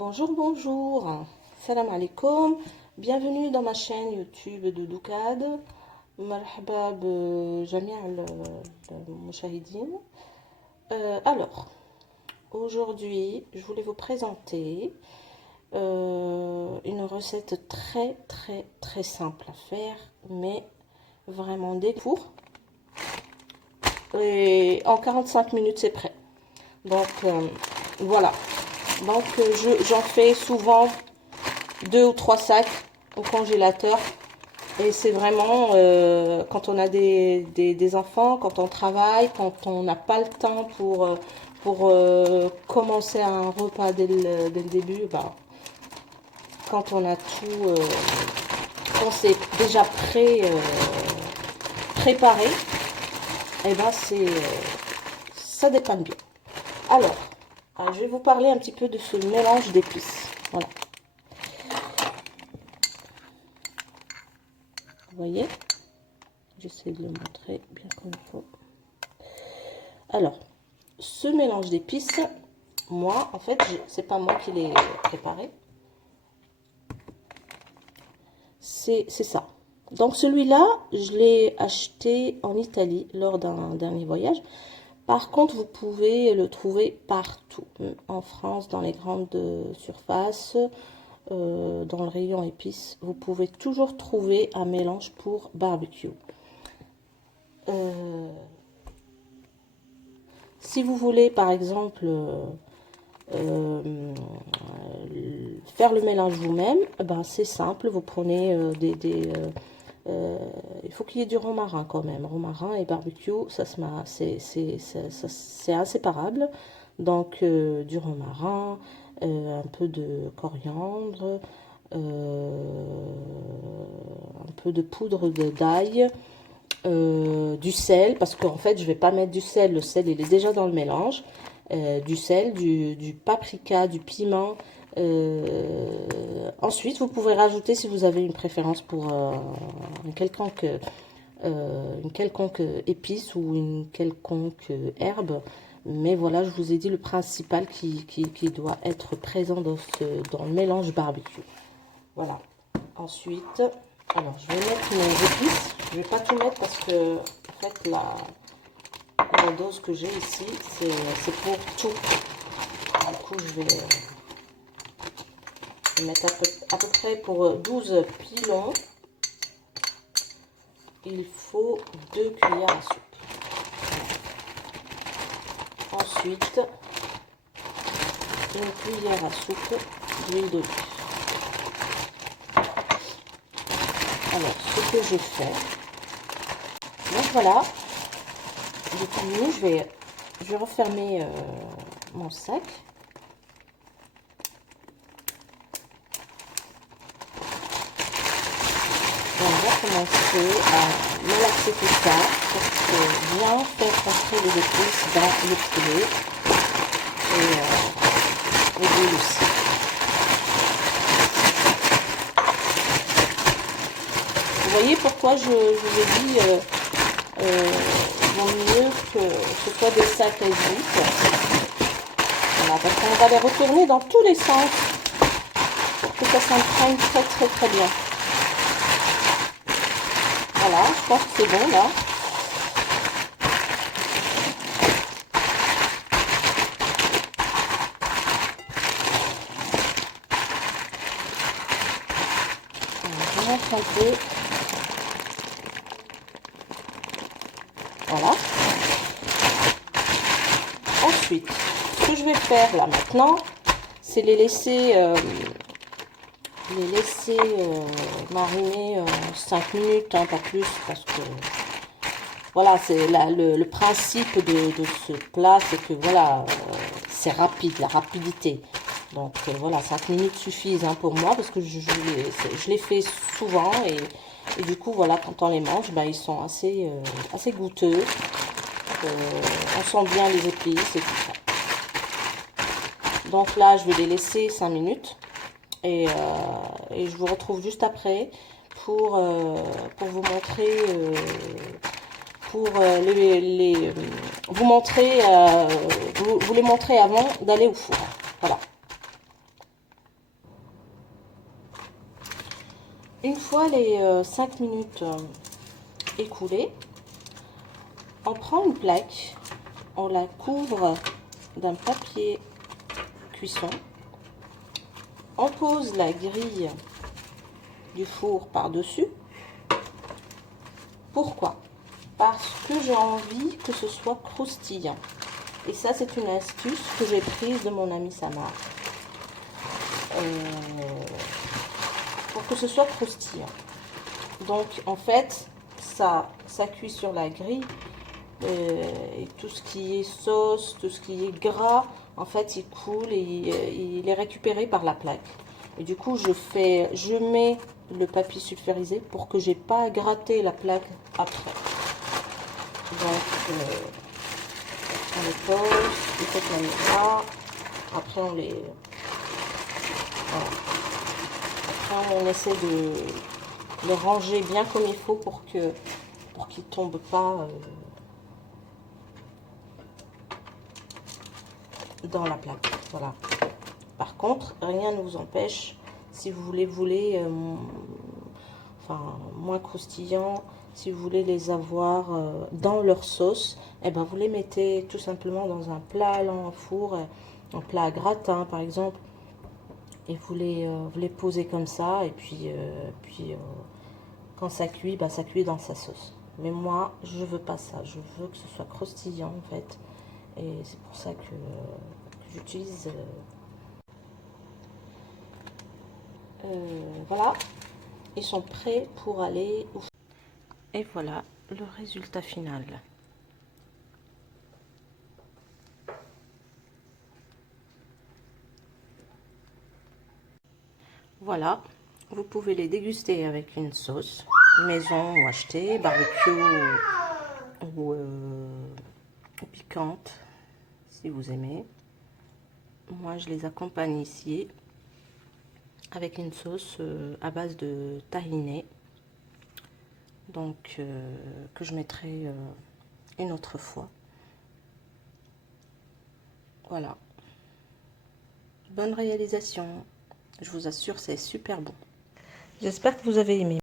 Bonjour, bonjour, salam alaikum, bienvenue dans ma chaîne YouTube de Doukad. مرحبا بجميع المشاهدين. Alors, aujourd'hui, je voulais vous présenter une recette très simple à faire, mais vraiment des fours. Et en 45 minutes, c'est prêt. Donc, voilà. Donc, j'en fais souvent 2 ou 3 sacs au congélateur. Et c'est vraiment quand on a des enfants, quand on travaille, quand on n'a pas le temps pour commencer un repas dès le début, bah, quand on a tout, quand c'est déjà préparé, et ben ça dépanne bien. Alors, je vais vous parler un petit peu de ce mélange d'épices. Voilà. Vous voyez, j'essaie de le montrer bien comme il faut. Alors, ce mélange d'épices, moi, en fait, c'est pas moi qui l'ai préparé. C'est ça. Donc, celui-là, je l'ai acheté en Italie lors d'un dernier voyage. Par contre, vous pouvez le trouver partout. En France, dans les grandes surfaces, dans le rayon épices, vous pouvez toujours trouver un mélange pour barbecue. Si vous voulez, par exemple, faire le mélange vous-même, ben, c'est simple. Vous prenez il faut qu'il y ait du romarin quand même. Romarin et barbecue, c'est inséparable. Donc, du romarin, un peu de coriandre, un peu de poudre d'ail, du sel, parce qu'en fait, je vais pas mettre du sel. Le sel, il est déjà dans le mélange. Du sel, du paprika, du piment. Ensuite, vous pouvez rajouter, si vous avez une préférence pour une quelconque épice ou une quelconque herbe. Mais voilà, je vous ai dit le principal qui doit être présent dans le mélange barbecue. Voilà. Ensuite, alors je vais mettre mes épices. Je vais pas tout mettre parce que en fait la dose que j'ai ici, c'est pour tout. Du coup, je vais mettre à peu près pour 12 pilons. Il faut 2 cuillères à soupe. Ensuite, une cuillère à soupe d'huile d'olive. Alors, ce que je fais, donc voilà, j'ai fini, je vais refermer mon sac. Et on va commencer à mélanger tout ça pour bien faire rentrer les épices dans le poulet et l'huile aussi. Vous voyez pourquoi je vous ai dit vaut mieux que ce soit des sacs à huile. Voilà, parce qu'on va les retourner dans tous les sens pour que ça s'imprègne très bien. Voilà, je pense que c'est bon là. Je montre un peu. Voilà. Ensuite, ce que je vais faire là maintenant, c'est les laisser mariner 5 minutes, hein, pas plus, parce que voilà, c'est le principe de ce plat, c'est que voilà, c'est rapide, la rapidité. Donc voilà, 5 minutes suffisent, hein, pour moi, parce que je les fais souvent et du coup voilà, quand on les mange, ben, ils sont assez goûteux. On sent bien les épices et tout ça. Donc là, je vais les laisser 5 minutes. Et je vous retrouve juste après pour vous montrer vous les montrer avant d'aller au four. Voilà. Une fois les 5 minutes écoulées, on prend une plaque, on la couvre d'un papier cuisson, on pose la grille du four par-dessus. Pourquoi? Parce que j'ai envie que ce soit croustillant. Et ça, c'est une astuce que j'ai prise de mon ami Samar. Pour que ce soit croustillant. Donc, en fait, ça cuit sur la grille. Et tout ce qui est sauce, tout ce qui est gras, en fait, il coule et il est récupéré par la plaque. Et du coup, je mets le papier sulfurisé pour que j'ai pas à gratter la plaque après. Donc, on les pose de cette manière-là. Après, on les... Voilà. Après, on essaie de le ranger bien comme il faut pour qu'ils ne tombent pas dans la plaque. Voilà. Par contre, rien ne vous empêche, si vous voulez enfin, moins croustillant, si vous voulez les avoir dans leur sauce, et ben vous les mettez tout simplement dans un plat allant au four, un plat à gratin par exemple, et vous les posez comme ça, et puis, quand ça cuit, ben, ça cuit dans sa sauce. Mais moi, je veux pas ça, je veux que ce soit croustillant en fait, et c'est pour ça que j'utilise... voilà, ils sont prêts pour aller au... Et voilà le résultat final. Voilà, vous pouvez les déguster avec une sauce maison ou achetée, barbecue ou piquante, si vous aimez. Moi, je les accompagne ici avec une sauce à base de tahini, donc que je mettrai une autre fois. Voilà, bonne réalisation, je vous assure, c'est super bon. J'espère que vous avez aimé.